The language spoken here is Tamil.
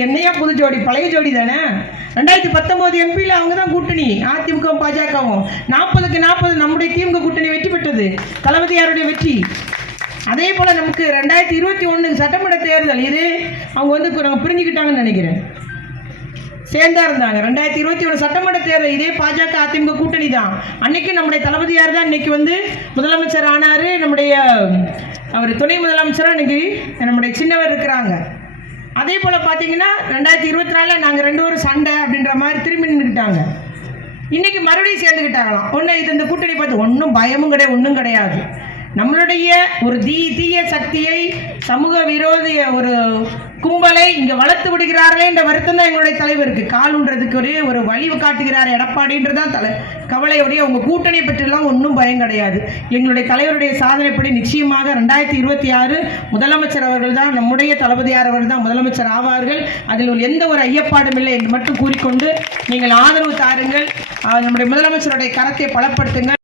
என்னையா புது ஜோடி? பழைய ஜோடி தானே? ரெண்டாயிரத்தி பத்தொம்போது எம்பியில் அவங்க தான் கூட்டணி. அதிமுகவும் பாஜகவும். நாற்பதுக்கு நாற்பது நம்முடைய திமுக கூட்டணி வெற்றி பெற்றது. தளபதியாருடைய வெற்றி? அதே போல் நமக்கு ரெண்டாயிரத்தி இருபத்தி ஒன்று சட்டமன்ற தேர்தல் இது அவங்க வந்து இப்போ நாங்கள் பிரிஞ்சுக்கிட்டாங்கன்னு நினைக்கிறேன். சேர்ந்தா இருந்தாங்க. ரெண்டாயிரத்தி இருபத்தி ஒன்று சட்டமன்ற தேர்தல் இதே பாஜக அதிமுக கூட்டணி தான். அன்னைக்கு நம்முடைய தளபதியார் தான்? இன்னைக்கு வந்து முதலமைச்சர் ஆனார். நம்முடைய அவர் துணை முதலமைச்சராக இன்னைக்கு நம்முடைய சின்னவர் இருக்கிறாங்க. அதே போல் பார்த்தீங்கன்னா ரெண்டாயிரத்தி இருபத்தி நாலில் நாங்கள் ரெண்டு பேரும் சண்டை அப்படின்ற மாதிரி திரும்பி நின்றுக்கிட்டாங்க இன்னைக்கு மறுபடியும் சேர்ந்துக்கிட்டாங்களாம் ஒன்று இது இந்த கூட்டணி பார்த்து ஒன்றும் பயமும் கிடையாது ஒன்றும் கிடையாது. நம்மளுடைய ஒரு தீ தீய சக்தியை சமூக விரோதிய ஒரு கும்பலை இங்கே வளர்த்து விடுகிறார்களே என்ற வருத்தம் தான் எங்களுடைய தலைவருக்கு காலுன்றதுக்கு ஒரே ஒரு வழிவு காட்டுகிறார் எடப்பாடின்றதான் தலை கவலையுடைய உங்கள் கூட்டணி பற்றிலாம் ஒன்றும் பயம் கிடையாது. எங்களுடைய தலைவருடைய சாதனைப்படி நிச்சயமாக ரெண்டாயிரத்தி இருபத்தி ஆறு முதலமைச்சர் அவர்கள் தான் நம்முடைய தளபதியார் அவர்கள் தான் முதலமைச்சர் ஆவார்கள். அதில் ஒரு எந்த ஒரு ஐயப்பாடும் இல்லை என்று மட்டும் கூறிக்கொண்டு நீங்கள் ஆதரவு தாருங்கள். நம்முடைய முதலமைச்சருடைய கரத்தை பலப்படுத்துங்கள்.